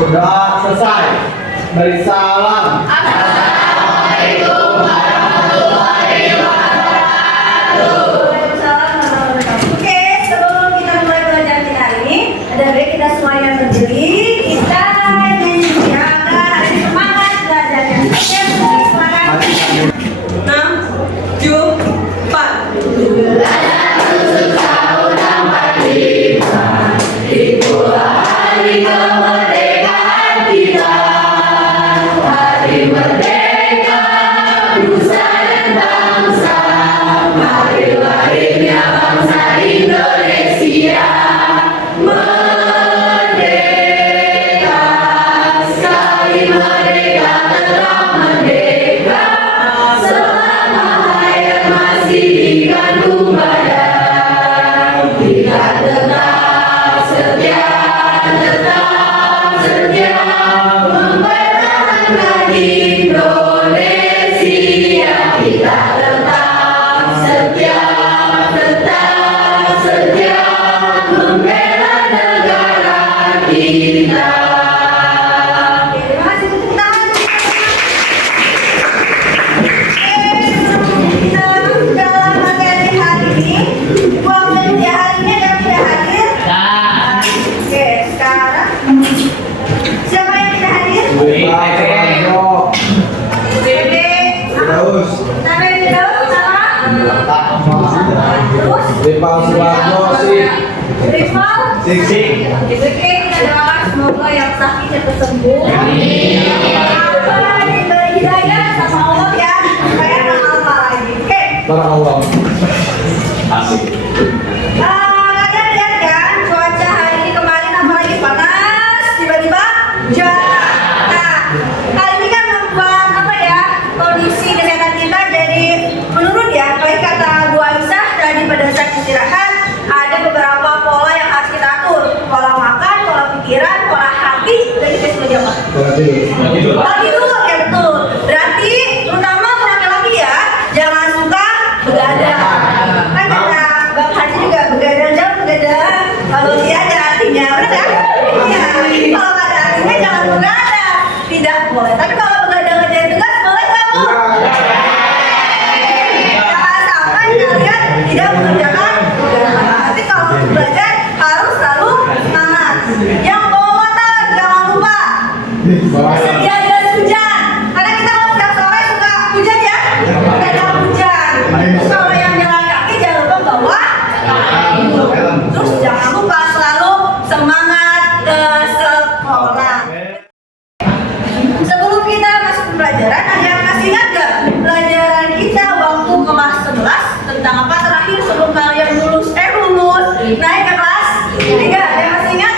Sudah selesai. Beri salam. Assalamualaikum warahmatullahi wabarakatuh. Oke, sebelum kita mulai pelajaran kita hari ini, ada baik kita semuanya berdiri. Kita menjaga semangat belajarnya. Oke, semangat. 6, 7, 4. Itulah hari kemerdekaan kita, hari merdeka nusa dan bangsa, hari lahirnya bangsa Indonesia. Merdeka, sekali merdeka tetap merdeka, selama hayat masih dikandung badan. Kita tetap setia mempertahankan Indonesia. Kita tetap setia membela negara kita. Terima kasih tepuk tangan. Kita dalam materi hari ini, buat media hari ini yang tidak hadir. Oke, sekarang siapa yang tidak hadir? Dede. Terus. Nama yang tidak terus. Rival Suwarno sih. Rival. Sik. Oke, kita doakan semoga yang sakit cepat sembuh. Apa diberi hidayah sama Allah ya, supaya nggak lupa lagi. Oke. Barakallah. Asik. Kalian lihat kan cuaca hari ini kemarin apalagi panas, tiba-tiba hujan. Nah, kali ini kan membuat apa ya, kondisi kesehatan kita jadi menurun ya. Kayak kata Bu Aisyah tadi pada saat istirahat, ada beberapa pola yang harus kita atur. Pola makan, pola pikiran, pola hati, dan kita semua jawab. Lagi dulu ya betul. Berarti terutama untuk laki-laki ya, jangan suka begadang. Kan kata Bang Haji juga begadang jangan begadang. Kalau dia ada artinya, benar kan? Iya. Kalau nggak ada artinya jangan begadang. Tidak boleh. Tapi kalau begadang ngerjain tugas boleh nggak Bu? Jangan sampai kalian tidak mengerjakan tugas. Tapi kalau untuk belajar harus selalu semangat. Yang bawa motor jangan lupa. Sedia jas hujan, karena kita kalau setiap sore suka hujan ya, kita hujan. Terus kalau yang jalan kaki jangan lupa bawa helm. Terus jangan lupa selalu semangat ke sekolah. Sebelum kita masuk ke pelajaran, ada yang masih ingat gak pelajaran kita waktu kelas 11 tentang apa terakhir sebelum kalian lulus naik ke kelas 3? Ada yang masih ingat?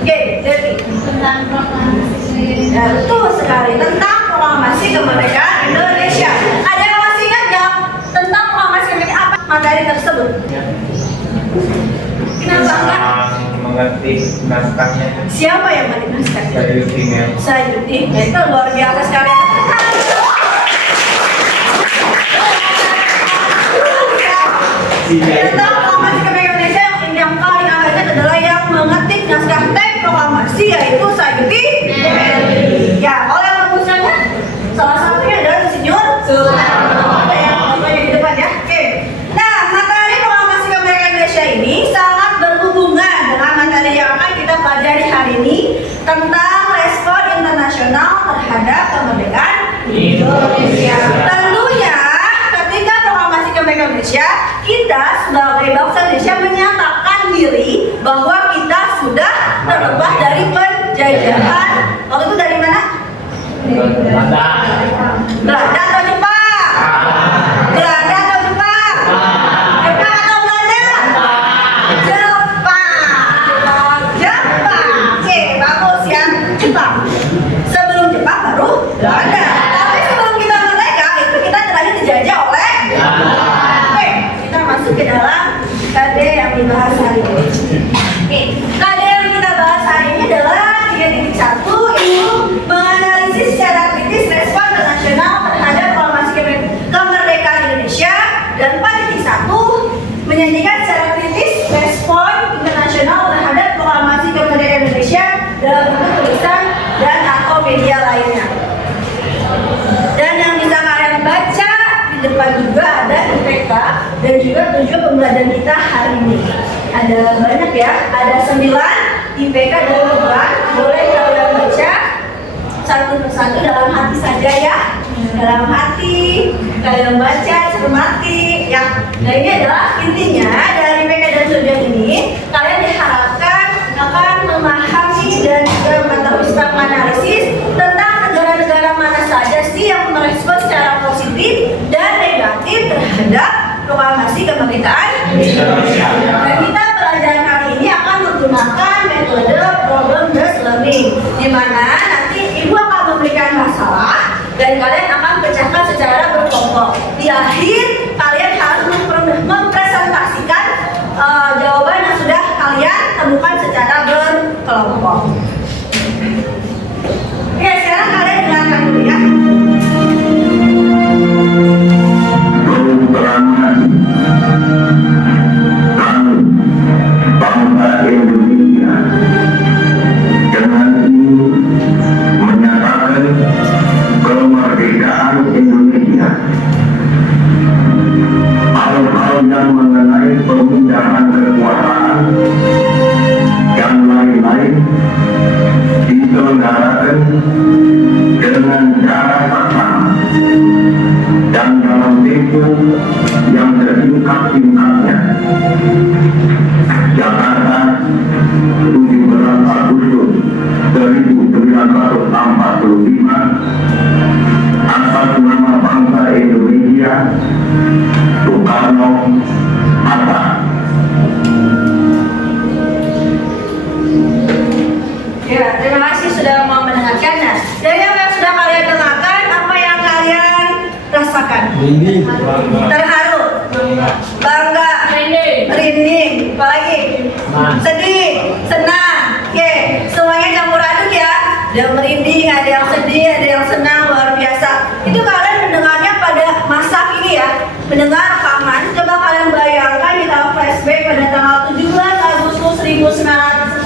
Oke, jadi Tentang proklamasi. ya, betul sekali tentang proklamasi kemerdekaan Indonesia. Ada yang masih ingat nggak tentang proklamasi kemerdekaan apa materi tersebut? Kenapa enggak? Mengerti naskahnya. Siapa yang mengerti naskahnya? Sayuti ya. Sayuti. Nah, itu luar biasa sekali. Tentang proklamasi kemerdekaan Indonesia yang paling akhirnya adalah yang mengetik naskah teks proklamasi, yaitu Sayuti. Ya, kalau yang menulisnya salah satunya adalah Insinyur Soekarno. Ada yang fotonya di depan ya. Oke. Nah, materi proklamasi kemerdekaan Indonesia ini sangat berhubungan dengan materi yang akan kita pelajari hari ini tentang respon internasional terhadap kemerdekaan Indonesia. Tentunya ketika proklamasi kemerdekaan Indonesia, kita sebagai bangsa Indonesia menyatakan diri bahwa kita sudah terbebas dari penjajahan. Waktu itu dari mana? Belanda atau Jepang? Belanda atau Jepang? Jepang atau Belanda? Jepang. Oke, bagus ya. Jepang. Sebelum Jepang baru Belanda. Tapi sebelum kita merdeka itu kita terakhir dijajah oleh Belanda. Oke, kita masuk ke dalam KD yang dibahas hari ini. Oke, KD yang kita bahas hari ini adalah 3.1, itu menganalisis secara kritis respon internasional terhadap proklamasi kemerdekaan Indonesia, dan 4.1 menyajikan secara kritis respon internasional terhadap proklamasi pelajaran kita hari ini. Ada banyak ya, ada 9 IPK dan beban. Boleh kalian baca satu persatu dalam hati saja ya. Dalam hati, kalian baca, cermati ya. Nah ini adalah intinya dari IPK dan beban ini. Kalian diharapkan akan memahami dan juga mengetahui tentang analisis tentang negara-negara mana saja sih yang merespon secara positif dan negatif terhadap proklamasi kemerdekaan Indonesia. Dan kita pelajaran kali ini akan menggunakan metode problem based learning, di mana nanti ibu akan memberikan masalah dan kalian akan pecahkan secara berkelompok. Di akhir kalian harus mempresentasikan jawaban yang sudah kalian temukan secara berkelompok. Oke, sekarang kalian dengarkan dulu ya. Bangsa Indonesia dengan ini menyatakan kemerdekaan Indonesia. Hal-hal yang mengenai pemindahan kekuasaan yang lain-lain diselenggarakan dengan cara saksama dan dalam tempo yang sesingkat-singkatnya. Jakarta, 17 Agustus 1945, atas nama bangsa Indonesia, Soekarno Hatta. Ya, terima kasih sudah mau mendengarkan. Nah, dari apa yang sudah kalian dengarkan, apa yang kalian rasakan? Ini Terharu, bangga, merinding, apalagi sedih, senang. Oke, semuanya campur aduk ya. Ada yang merinding, ada yang sedih, ada yang senang, luar biasa. Itu kalian mendengarnya pada masa ini ya, mendengar rekaman. Coba kalian bayangkan kita flashback pada tanggal 17 Agustus 1945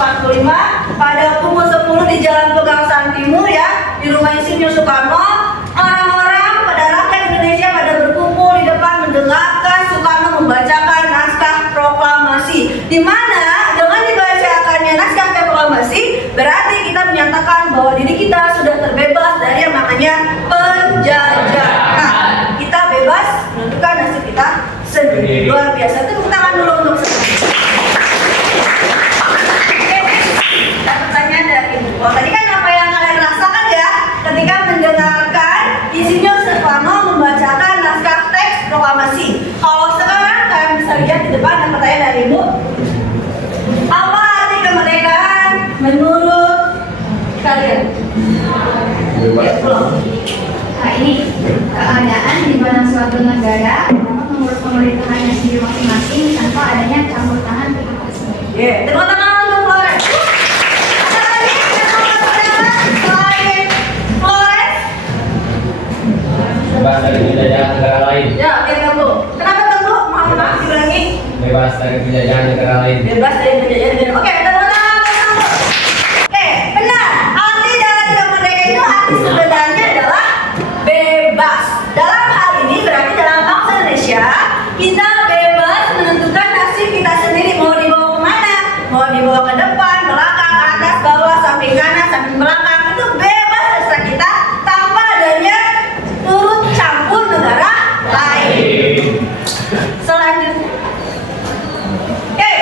pada pukul 10 di Jalan Pegangsaan Timur ya, di rumah Insinyur Soekarno. Orang-orang pada rakyat Indonesia pada berkumpul di depan mendengarkan Soekarno membacakan naskah proklamasi, di mana dengan dibacakannya naskah proklamasi berarti kita menyatakan bahwa diri kita sudah terbebas dari yang namanya penjajahan. Kita bebas menentukan nasib kita sendiri. Luar biasa. Tepuk tangan dulu untuk semua. Oke, ada pertanyaan dari ibu. Oh, tadi kan apa yang kalian rasakan ya ketika mendengarkan Insinyur Soekarno membacakan naskah teks proklamasi. Kalau sekarang kalian bisa lihat di depan ada pertanyaan dari ibu. Apa arti kemerdekaan menurut kalian? Nah, ini keadaan di mana suatu negara dapat mengurus pemerintahannya sendiri masing-masing tanpa adanya campur tangan pihak asing. Tepuk tangan untuk Flores. Ada lagi yang mau bertanya selain Flores? Bebas dari penjajahan negara lain. Ya, oke kamu. Kenapa kamu? Maaf, diulangi. Bebas dari penjajahan negara lain. Bebas dari penjajahan negara. Oke, tepuk tangan untuk kamu. Oke, benar. Arti dari kemerdekaan itu arti sebenarnya adalah bebas. Dalam hal ini berarti dalam bangsa Indonesia kita bebas menentukan nasib kita sendiri, mau dibawa kemana, mau dibawa ke depan, belakang, atas, bawah, samping kanan, samping belakang, itu bebas terserah kita tanpa adanya turut campur negara lain. Selanjutnya, oke,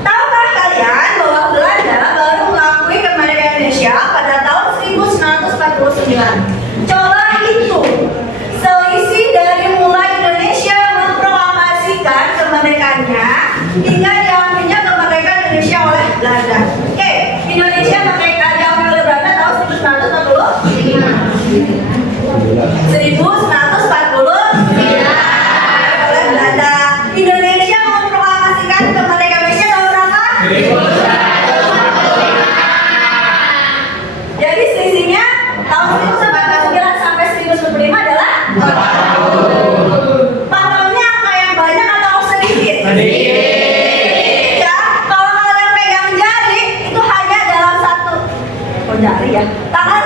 tahukah kalian bahwa Belanda baru mengakui kemerdekaan Indonesia pada tahun 1949? Coba hitung selisih dari mulai Indonesia memproklamasikan kemerdekaannya hingga diambilnya kemerdekaan Indonesia oleh Belanda. Oke, Indonesia merdeka diambil oleh Belanda tahun 1940? 1949 oleh Belanda. Indonesia memproklamasikan kemerdekaan Indonesia tahun berapa? Jadi selisihnya tahun 1949 sampai 1945 adalah 4 tahunnya angka yang banyak atau sedikit? Ya, kalau kalian pegang jari itu hanya dalam satu jari ya. Tangan,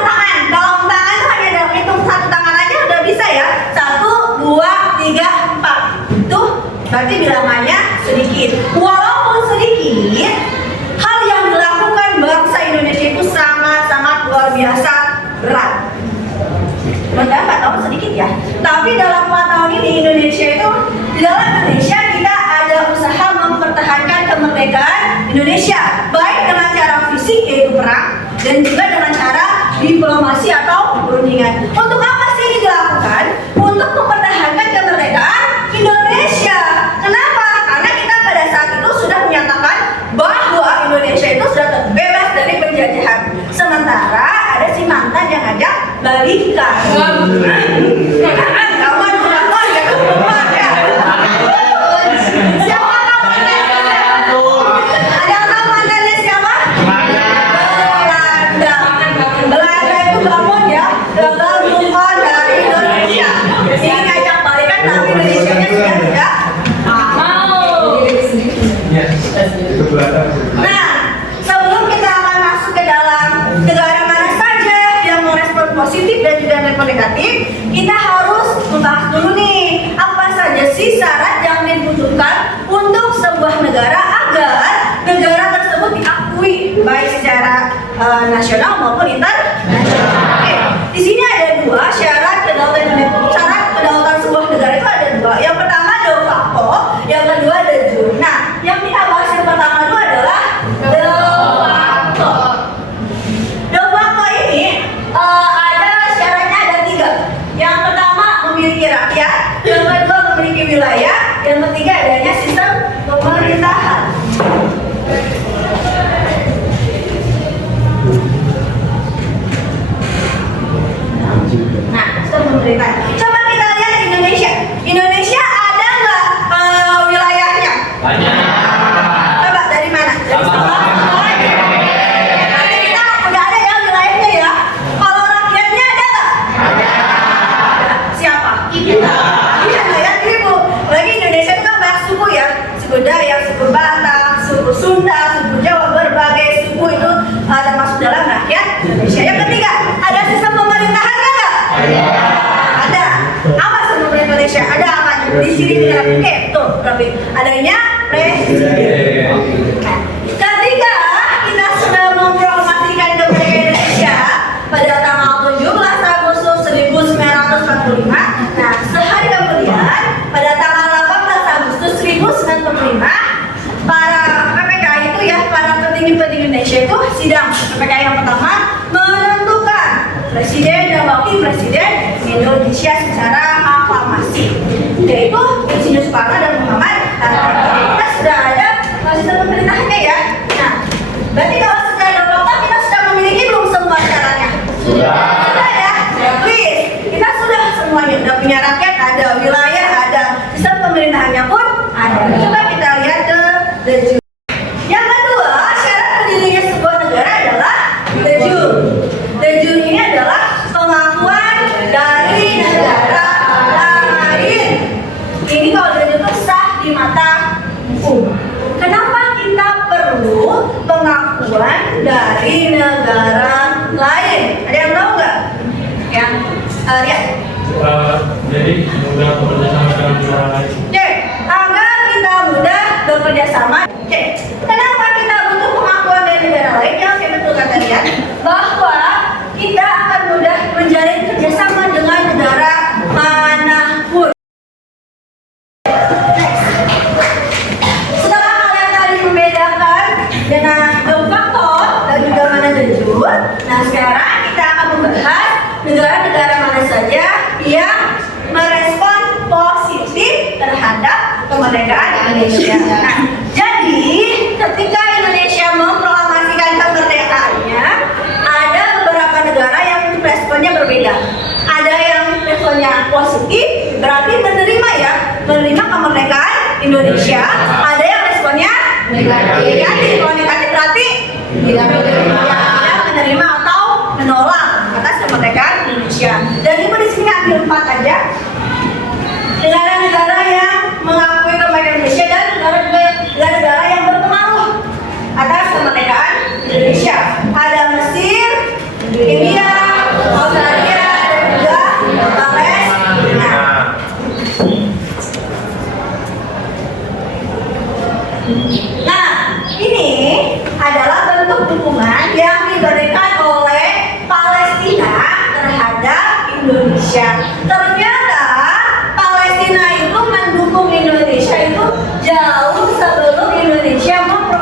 dalam tangan itu hanya dalam hitung satu tangan aja udah bisa ya. 1, 2, 3, 4. Itu berarti bilangan kemerdekaan Indonesia, baik dengan cara fisik yaitu perang dan juga dengan cara diplomasi atau perundingan. Untuk apa sih ini dilakukan? Untuk mempertahankan kemerdekaan Indonesia. Kenapa? Karena kita pada saat itu sudah menyatakan bahwa Indonesia itu sudah terbebas dari penjajahan. Sementara ada si mantan yang ngajak balikan. Kawan berapa ya keluar ya? Siapa mantannya? Ada yang mantannya siapa? Belanda. Belanda itu bangun ya, gagal move on dari Indonesia. Ini ngajak balikan tapi Indonesianya sudah tidak mau. Itu belakang. Nah, sebelum kita akan masuk ke dalam negara mana saja yang merespon positif dan juga respon negatif, kita harus membahas dulu nih apa saja sih syarat yang dibutuhkan untuk sebuah negara agar negara tersebut diakui baik secara nasional maupun internasional. Oke, di sini ada dua syarat kedaulatan sebuah negara itu ada dua. Yang pertama de facto, yang kedua de jure. Nah, yang kita bahas yang pertama dulu adalah de facto. De facto ini ada syaratnya ada tiga. Yang pertama memiliki rakyat, yang kedua memiliki wilayah, yang ketiga adanya sistem pemerintahan. Nah, sistem pemerintahan. Coba kita lihat Indonesia. Indonesia ada nggak wilayahnya? Banyak. Coba dari mana? Dari Sabang. Nanti kita udah ada ya wilayahnya ya. Kalau rakyatnya ada nggak? Siapa? Kita. Iya nggak ya, Ibu. Lagi Indonesia itu kan banyak suku ya. Suku Dayak, suku Batak, suku Sunda, suku Jawa, berbagai suku itu termasuk dalam rakyat Indonesia. Yang ketiga, ada sistem pemerintahan nggak? Ada. Apa sistem pemerintahan Indonesia? Ada apa? Di sini oke, tuh, berarti adanya presiden. Ketika kita sudah mempromosikan kemerdekaan Indonesia pada tanggal 17 Agustus 1945, nah sehari kemudian pada tanggal 18 Agustus 1945, para PPKI itu ya, para petinggi-petinggi Indonesia itu sidang PPKI yang pertama menentukan presiden dan wakil presiden Indonesia secara aklamasi, yaitu Insinyur Soekarno dan Muhammad Hatta. Kita sudah ada sistem pemerintahannya ya. Nah, berarti kalau secara lokal kita sudah memiliki belum semua syaratnya? Sudah ya. Please, kita sudah semuanya. Udah punya rakyat, ada wilayah, ada sistem pemerintahannya pun ada. Coba kita lihat ke de jure. Yang kedua, syarat berdirinya sebuah negara adalah de jure. De jure ini adalah pengakuan dari negara lain. Ini kalau de jure sah di mata hukum. Kenapa kita perlu pengakuan dari negara lain? Ada yang tahu nggak? Yang lihat. Jadi mudah bekerjasama dengan negara lain. Oke, agar kita mudah bekerja sama. Oke, kenapa kita butuh pengakuan dari negara lain? Yang saya betul kata lihat bahwa kita akan mudah menjalin kerjasama dengan negara manapun. Setelah kalian tadi membedakan dengan de facto dan juga mana de jure, nah sekarang kita akan membahas negara-negara mana saja yang merespon positif terhadap kemerdekaan Indonesia. Nah, jadi ketika Indonesia memproklamasikan kemerdekaannya, ada beberapa negara yang responnya berbeda. Ada yang responnya positif, berarti menerima ya, menerima kemerdekaan Indonesia. Ada yang responnya negatif. Kalau negatif berarti tidak menerima atau menolak atas kemerdekaan Indonesia. Dan Ibu di sini ambil 4 aja. Negara-negara yang mengakui kemerdekaan Indonesia dan negara-negara yang berpengaruh atas kemerdekaan Indonesia. Ada Mesir, India, Australia, dan juga Palestina. Nah, ini adalah bentuk dukungan yang diberikan oleh Palestina terhadap Indonesia. Ternyata Palestina itu mendukung Indonesia itu jauh sebelum Indonesia memproklamasikan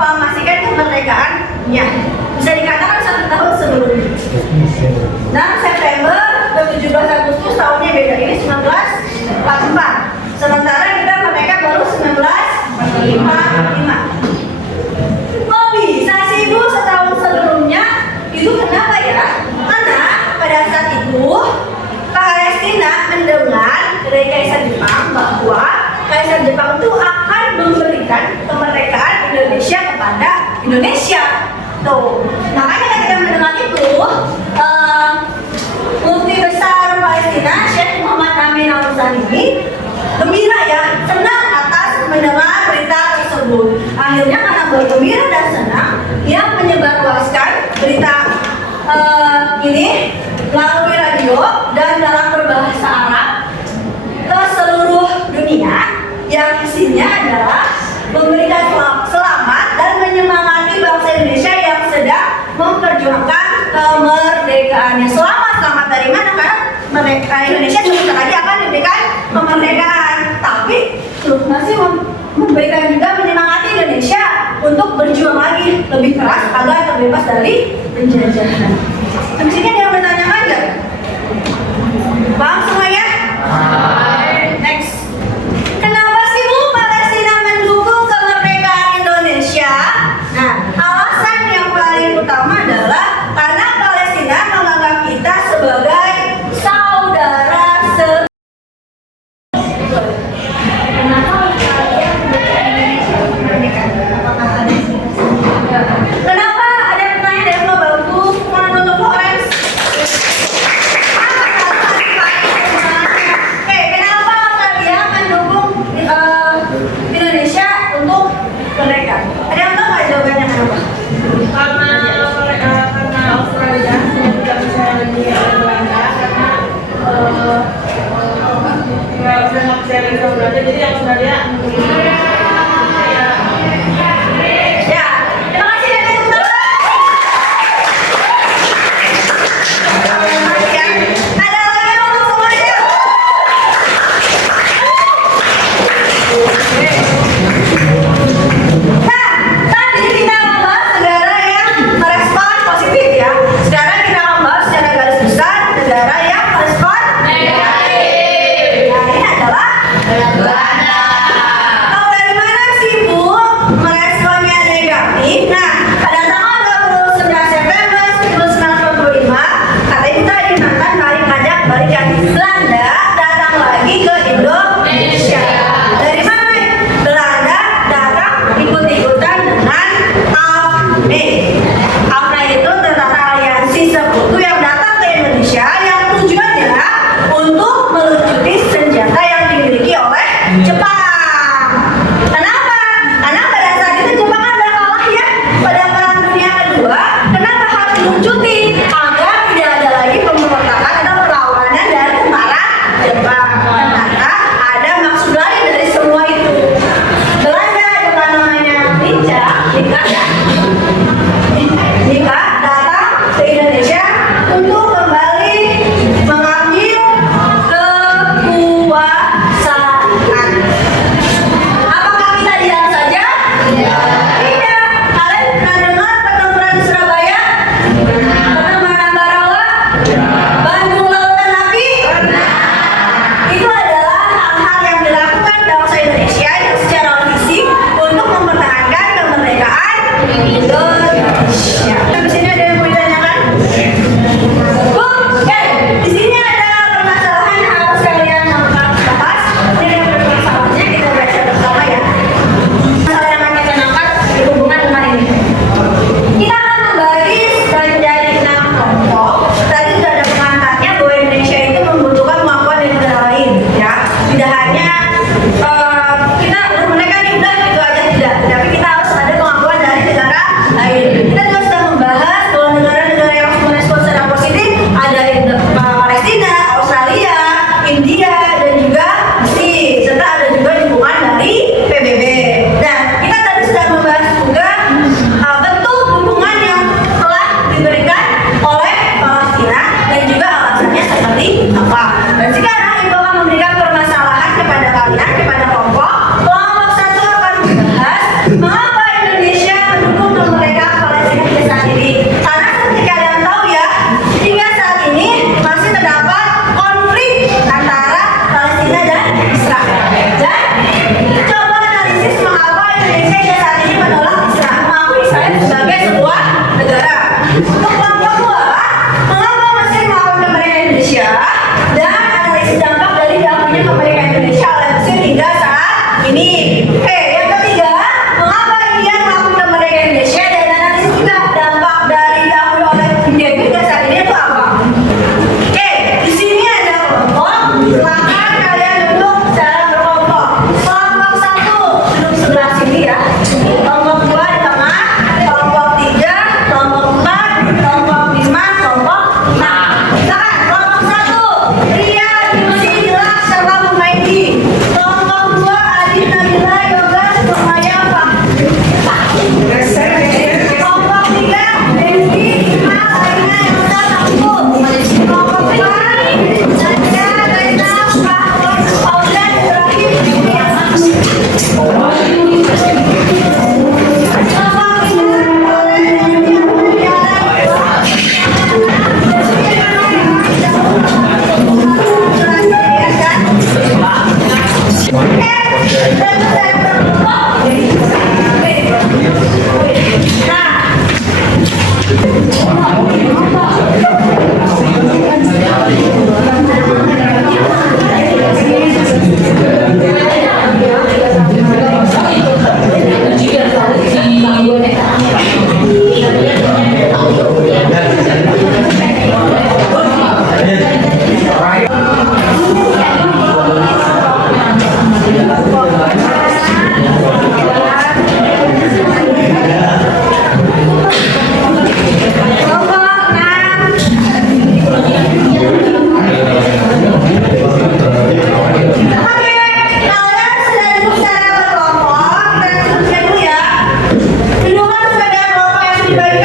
pada Indonesia. Tuh, makanya ketika mendengar itu, Mufti Besar Palestina Syekh Muhammad Amin Al-Sani gembira ya, senang atas mendengar berita tersebut. Akhirnya karena bergembira dan senang, ia menyebarluaskan berita ini melalui radio dan dalam berbahasa Arab ke seluruh dunia, yang isinya adalah memberikan selamat dan menyemangati bangsa Indonesia yang sedang memperjuangkan kemerdekaannya. Selamat dari mana? Karena Indonesia sebentar lagi akan diberikan kemerdekaan, tapi masih memberikan juga menyemangati Indonesia untuk berjuang lagi lebih keras agar terbebas dari penjajahan. Di sini ada yang bertanyakan nggak? Paham semuanya? Next. Kenapa sih Bu Palestina mendukung kemerdekaan Indonesia? Nah, alasan yang paling utama adalah karena Palestina menganggap kita sebagai saudara Kenapa kalian mendukung Indonesia kemerdekaan? Apakah ada Kenapa? Ada pertanyaan dari Global Group, Monoto Florence. Oke, kenapa kalian mendukung Indonesia untuk mereka? Ada yang tahu nggak jawabannya kenapa? Karena Australia sudah tidak bisa lagi Belanda, karena nggak bisa lagi sama Belanda, jadi Australia Ya, terima kasih dari teman-teman. Ada lagi yang untuk semuanya? Nah, tadi kita membahas negara yang merespon positif ya. Sekarang kita membahas secara garis besar negara yang merespon negatif. Nah, ini adalah Belanda. Tahu dari mana sih Bu meresponnya negatif? Nah, pada tanggal 29 September 1945, KTI kita dimenangkan balik pajak balikan Belanda datang lagi ke Indonesia. Dari mana? Belanda datang ikut-ikutan dengan AFNI. AFNI itu tentara aliansi sekutu yang datang ke Indonesia yang tujuannya untuk melucuti senjata yang dimiliki oleh Jepang. Kenapa? Karena pada saat itu Jepang kan udah kalah ya pada Perang Dunia Kedua. Kenapa harus dilucuti? Agar tidak ada lagi pemberontakan atau perlawanan dari tentara Jepang. Ternyata ada maksud lain dari semua itu. Belanda dengan namanya Nika datang ke Indonesia untuk kembali mengambil kekuasaan. Apakah kita diam saja? Tidak. Kalian pernah dengar pertempuran di Surabaya? Pertempuran Ambarawa? Bandung Lautan Api? Itu adalah hal-hal yang dilakukan bangsa Indonesia yang secara fisik untuk mempertahankan kemerdekaan Indonesia. Di sini ada yang mau ditanyakan? Oke, di sini ada permasalahan yang harus kalian bahas. Ini ada permasalahannya, kita baca bersama ya. Masalah yang akan kita angkat berhubungan dengan ini. Kita akan membagi menjadi 6 kelompok. Tadi sudah ada pengantarnya bahwa Indonesia itu membutuhkan kemampuan dari negara lain, ya. Tidak hanya kita mereka ini udah gitu aja tidak, tapi kita harus ada kemampuan dari negara lain. Kita juga sudah membahas bahwa negara-negara yang merespon secara positif ada Palestina, Australia, India, dan juga Mesir, serta ada juga dukungan dari PBB. Dan kita tadi sudah membahas juga bentuk dukungan yang telah diberikan oleh Palestina dan juga alasannya seperti apa. Dan sekarang Ibu akan memberikan permasalahan kepada kalian, kepada kelompok. Kelompok 1 akan membahas mengapa Indonesia mendukung kemerdekaan Palestina hingga saat ini. Karena seperti kalian tahu ya, hingga saat ini masih terdapat konflik antara Palestina dan Israel. Dan coba analisis mengapa Indonesia hingga saat ini menolak Israel, mengakui Israel sebagai sebuah negara. Untuk kelompok 2, mengapa Mesir mengakui kemerdekaan Indonesia dan analisis dampak dari diakuinya kemerdekaan Indonesia oleh Mesir hingga saat ini. Yang ketiga, mengapa India mengakui kemerdekaan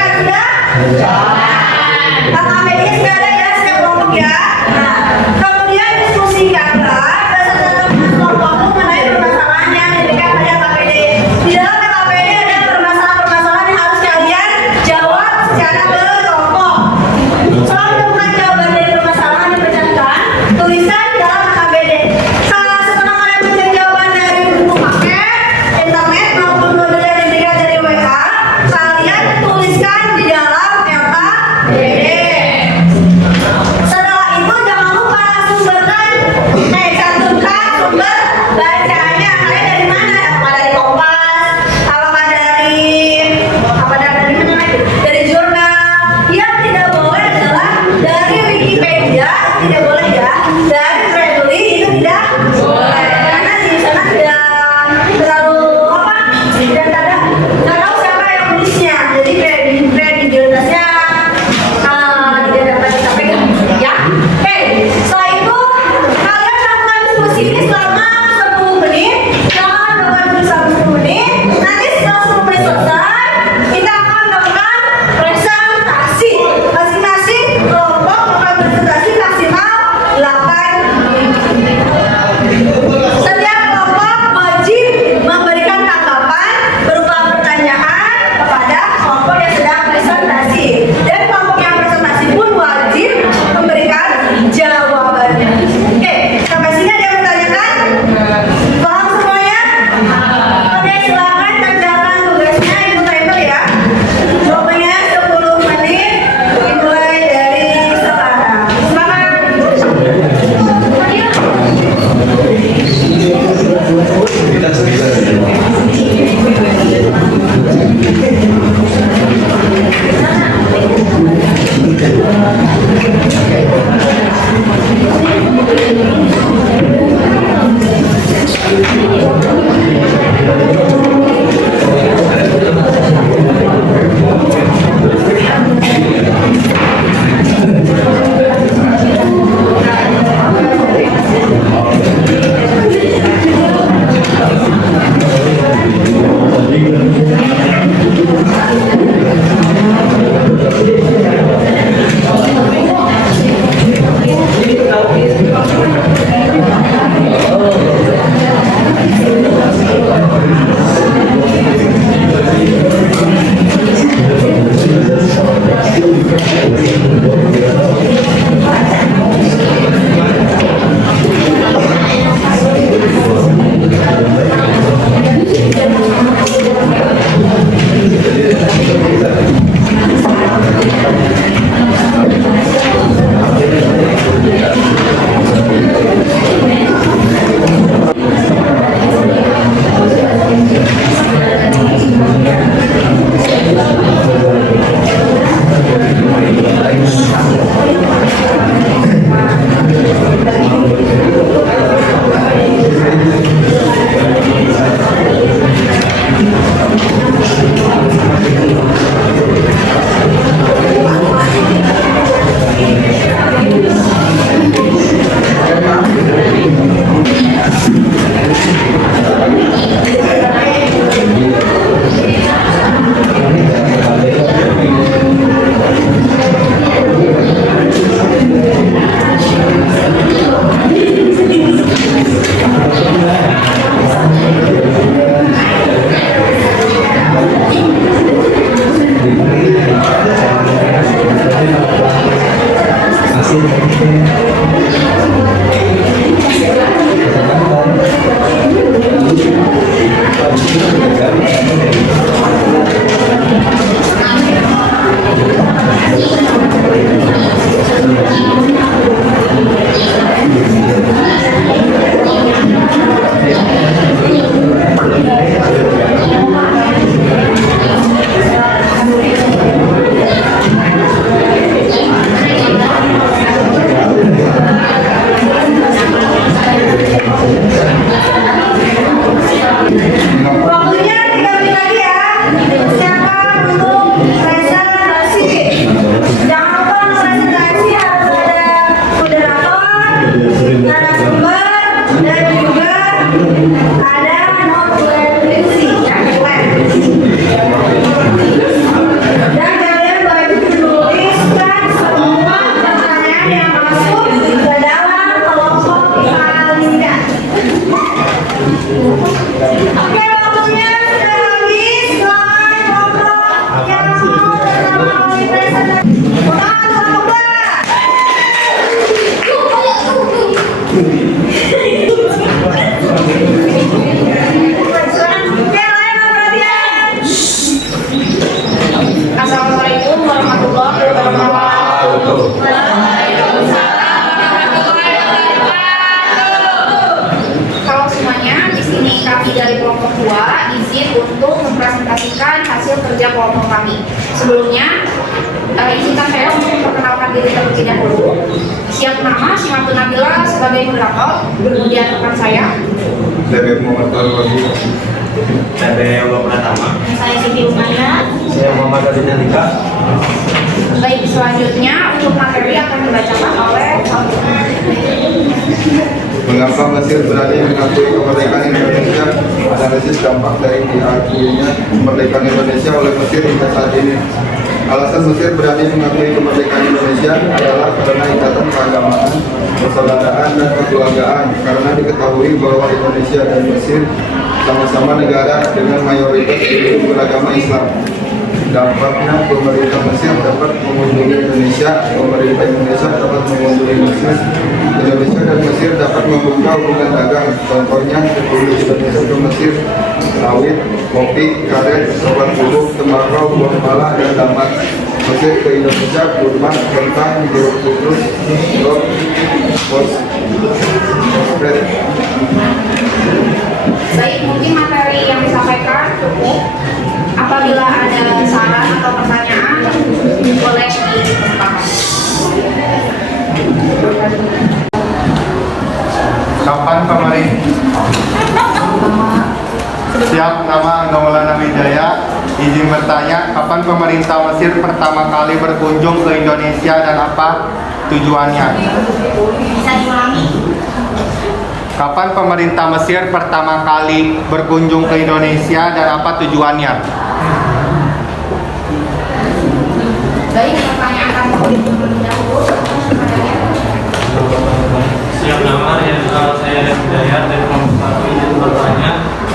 Silakan sudah. Kakak media sudah ada ya, setiap kelompok ya. Nah, kemudian diskusikanlah beserta teman kelompokmu mengenai permasalahan yang diberikan pada KPD. Di dalam KPD ada permasalahan-permasalahan yang harus kalian jawab secara berkelompok. Setelah menemukan jawaban dari permasalahan yang dipercankan, tuliskan di dalam KPD. Setelah kalian mencari jawaban dari buku paket, internet maupun modul yang diberikan dari WA, kalian tuliskan di dalam KPD. Setelah itu jangan lupa cantumkan sumber bacaannya. Kalian dari mana? Apakah dari Kompas? Apakah dari mana lagi? Dari jurnal. Yang tidak boleh adalah dari Wikipedia, tidak boleh ya. Dari Friendly itu tidak boleh karena di sana tidak terlalu tidak tahu siapa yang nulisnya. Jadi kredibilitasnya tidak dapat kita pegang ya. Oke, setelah itu kalian lakukan diskusi ini selama 10 menit. Jangan melakukan bersama 10 menit. Nanti setelah 10 menit selesai, kita akan melakukan presentasi. Masing-masing kelompok melakukan presentasi maksimal 8 menit. Setiap kelompok wajib memberikan tanggapan berupa pertanyaan kepada kelompok yang sedang presentasi, dan kelompok yang presentasi pun wajib memberikan jawabannya. Oke, sampai sini ada yang bertanyakan? Paham semuanya? Oke, silakan kerjakan tugasnya, ibu timer ya. Jawabannya 10 menit dimulai dari sekarang. Semangat! Assalamualaikum warahmatullahi wabarakatuh. Halo semuanya, di sini kami dari kelompok 2 izin untuk mempresentasikan hasil kerja kelompok kami. Sebelumnya, izinkan saya untuk memperkenalkan diri terlebih dahulu. Siap nama Simatun Nabila sebagai moderator, kemudian rekan saya. Saya Muhammad Tarwadi. Saya Yoga Pratama. Saya Siti Umaya. Saya Muhammad Adi Nandika. Baik, selanjutnya untuk materi akan dibacakan oleh Mengapa Mesir berani mengakui kemerdekaan Indonesia? Analisis dampak dari diakuinya kemerdekaan Indonesia oleh Mesir hingga saat ini. Alasan Mesir berani mengakui kemerdekaan Indonesia adalah karena ikatan keagamaan, persaudaraan, dan kekeluargaan. Karena diketahui bahwa Indonesia dan Mesir sama-sama negara dengan mayoritas penduduk beragama Islam. Dampaknya pemerintah Mesir dapat mengunjungi Indonesia, pemerintah Indonesia dapat mengunjungi Mesir, Indonesia dan Mesir dapat membuka hubungan dagang. Contohnya, dari Indonesia ke Mesir, sawit, kopi, karet, obat bubuk, tembakau, buah pala, dan tamat. Mesir ke Indonesia, kurma, kentang, jeruk purus, fosfat. baik, mungkin materi yang disampaikan cukup. Apabila ada saran atau pertanyaan, boleh dikemukakan. Kapan pemerintah? Siap, nama Angga Maulana Wijaya. Izin bertanya, kapan pemerintah Mesir pertama kali berkunjung ke Indonesia dan apa tujuannya? Bisa diulangi? Kapan pemerintah Mesir pertama kali berkunjung ke Indonesia dan apa tujuannya? Baik, pertanyaan kami terlebih dahulu. Siap nama ya, saya Hidayat dari kelompok 1 izin bertanya.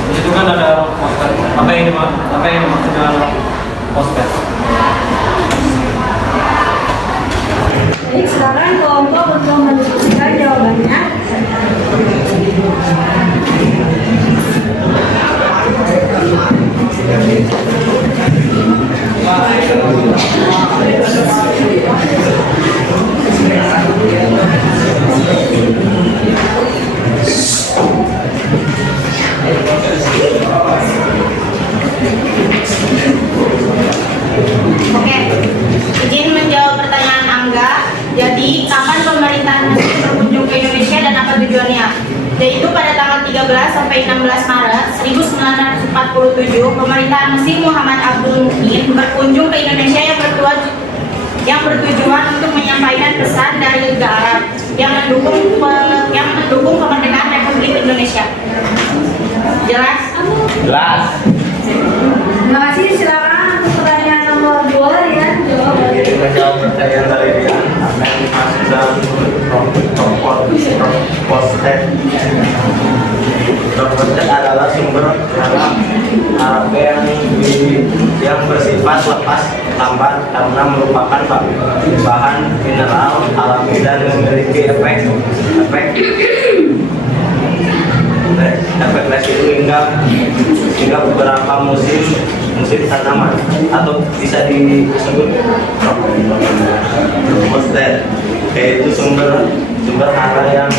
Itu kan ada poster. Apa yang dimaksud dengan poster? Baik, silakan kelompok untuk mendiskusikan jawabannya. Oke, izin menjawab pertanyaan Angga. Jadi, kapan pemerintahan Mesir berkunjung ke Indonesia dan apa tujuannya? Yaitu pada tanggal 13 sampai 16 Maret 1947, pemerintahan Mesir Muhammad Abdul Muhyin berkunjung ke Indonesia yang bertujuan untuk menyampaikan pesan dari Liga Arab yang mendukung kemerdekaan Republik Indonesia. Jelas? Jelas. Terima kasih, silakan untuk pertanyaan nomor 2 ya. Jadi menjawab pertanyaan dari Rian, apa yang dimaksud dalam poster? Poster adalah sumber Arab yang bersifat lepas lambat karena merupakan bahan mineral alami dan memiliki efek residu hingga beberapa musim tanaman atau bisa disebut poster, yaitu sumber hara yang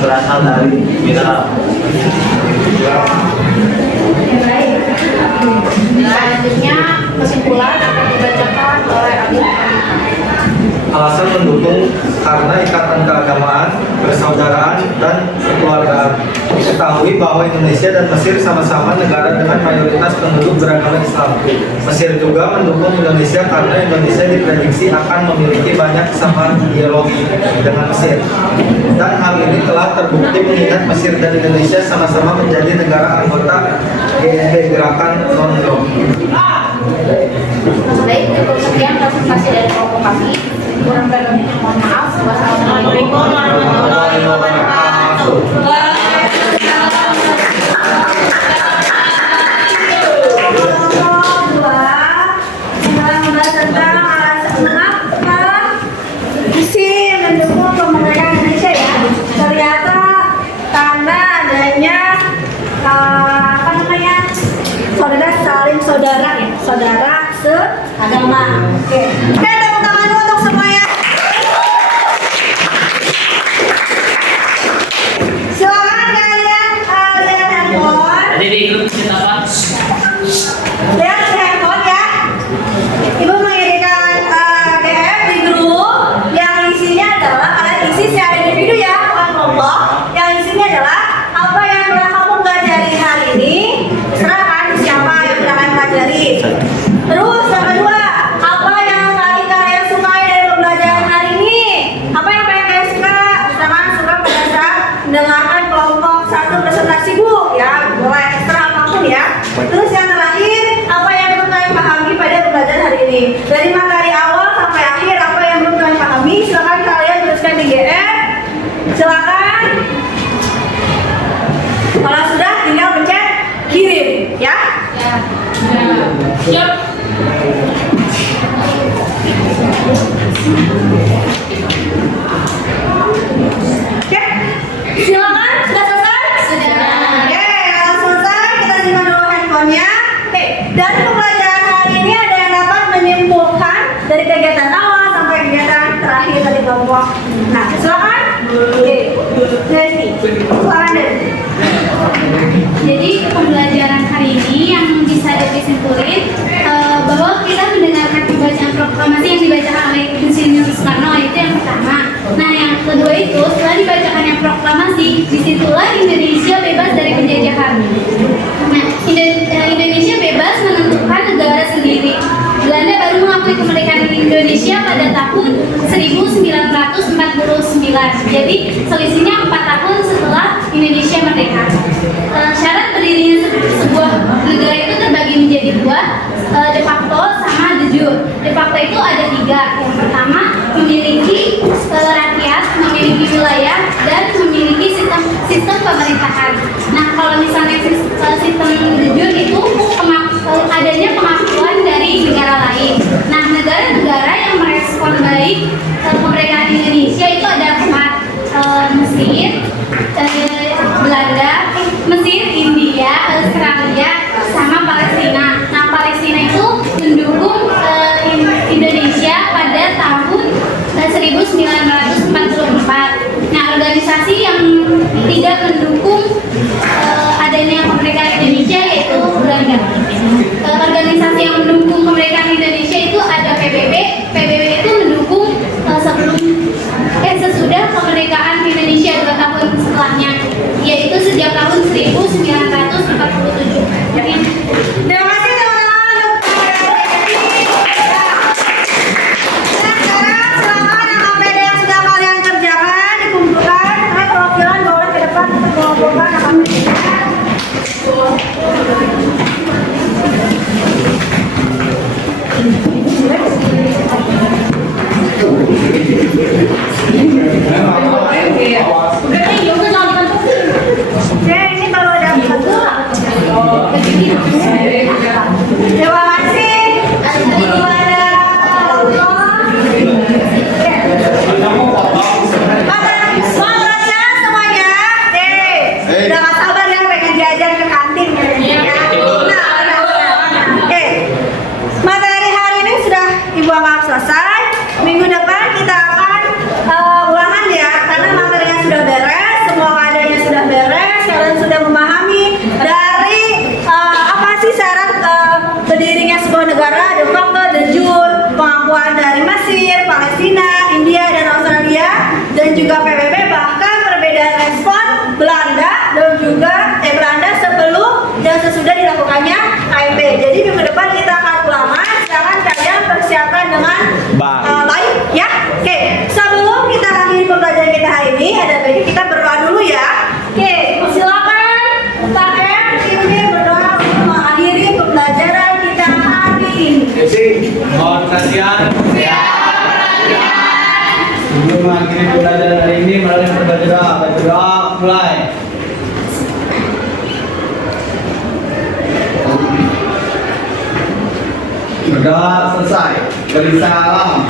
berasal dari mineral. Baik. Selanjutnya kesimpulan akan dibacakan oleh Abi. Alasan mendukung karena ikatan keagamaan, persaudaraan, dan kekeluargaan. Diketahui bahwa Indonesia dan Mesir sama-sama negara dengan mayoritas penduduk beragama Islam. Mesir juga mendukung Indonesia karena Indonesia diprediksi akan memiliki banyak kesamaan ideologi dengan Mesir. Dan hal ini telah terbukti mengingat Mesir dan Indonesia sama-sama menjadi negara anggota GNB Gerakan Non-Blok. Baik, cukup sekian presentasi dari kelompok kami. Kurang berlebihnya mohon maaf. Wassalamualaikum warahmatullahi wabarakatuh. Membahas tentang alasan mengapa Mesir mendukung kemerdekaan Indonesia ya. Ternyata karena adanya saling saudara saudara seagama. Oke, tepuk tangan dulu untuk semuanya. Silakan kalian lihat handphone. Jadi di grup kita apa? Lihat di handphone ya. Ibu mengirimkan DM di grup yang isinya adalah kalian isi secara individu ya, bukan kelompok. Yang isinya adalah apa yang telah kamu pelajari hari ini. Serahkan siapa yang telah kalian pelajari. Terus yang kedua, apa yang kalian sukai dari pembelajaran hari ini? Apa yang kalian suka? Misalkan suka pada saat mendengarkan kelompok satu presentasi bu, ya boleh terserah apapun ya. Terus yang terakhir, apa yang belum kalian pahami pada pembelajaran hari ini? Dari materi awal sampai akhir, apa yang belum kalian pahami? Silakan kalian tuliskan di GM. Silakan. Kalau sudah, tinggal pencet kirim, ya. Siap. Oke, silakan. Sudah selesai? Sudah. Oke, kalau selesai kita simpan dulu handphonenya. Oke, dari pembelajaran hari ini ada yang dapat menyimpulkan dari kegiatan awal sampai kegiatan terakhir dari kelompok. Nah, silakan. Oke, Devi, silakan Devi. Jadi pembelajaran hari ini yang bisa disimpulin bahwa kita mendengarkan pembacaan proklamasi yang dibacakan oleh Insinyur Soekarno, itu yang pertama. Nah yang kedua itu setelah dibacakannya proklamasi, disitulah Indonesia bebas dari penjajahan. Nah Indonesia bebas menentukan negara sendiri. Belanda baru mengakui kemerdekaan Indonesia pada tahun 1949. Jadi selisihnya 4 tahun setelah Indonesia merdeka. Syarat berdirinya sebuah negara itu terbagi menjadi dua, de facto sama de jure. De facto itu ada 3. Yang pertama memiliki rakyat, memiliki wilayah, dan memiliki sistem pemerintahan. Nah kalau misalnya sistem de jure itu adanya pengakuan dari negara lain. Nah negara-negara yang merespon baik kemerdekaan Indonesia itu ada 4, Mesir, Belanda, Mesir, India, Australia, sama Palestina. Nah Palestina itu mendukung Indonesia pada tahun 1944. Nah organisasi yang tidak mendukung adanya kemerdekaan Indonesia yaitu Belanda. Organisasi yang mendukung kemerdekaan Indonesia itu ada PBB. PBB itu mendukung sesudah kemerdekaan Indonesia 2 tahun setelahnya, yaitu sejak tahun 1947. Terima kasih teman-teman untuk sekarang silakan yang APD yang sudah kalian kerjakan dikumpulkan. Perwakilan boleh ke depan untuk mengumpulkan APD-nya. Oke, ini baru ada 4. Terima kasih. Ibu ada semangatnya semuanya. Udah gak sabar ya pengen jajan ke kantin. Oke, materi hari ini sudah Ibu anggap selesai. Minggu depan kita akan ulangan ya, karena materinya sudah beres, semua keadaannya sudah beres, kalian sudah memahami dari apa sih syarat berdirinya sebuah negara, de facto, de jure, pengakuan dari Mesir, Palestina, India, dan Australia, dan juga PBB, bahkan perbedaan respon Belanda dan juga Belanda sebelum dan sesudah dilakukannya KMP. Jadi minggu depan kita akan ulangan, silakan kalian persiapkan dengan baik ya. Oke, sebelum kita akhiri pembelajaran kita hari ini, ada baiknya kita berdoa dulu ya. Oke, silakan Pak M ini berdoa untuk mengakhiri pembelajaran kita hari ini. Mohon perhatian. Sebelum mengakhiri pembelajaran hari ini, mari kita berdoa. Mulai. Berdoa selesai. Beri salam.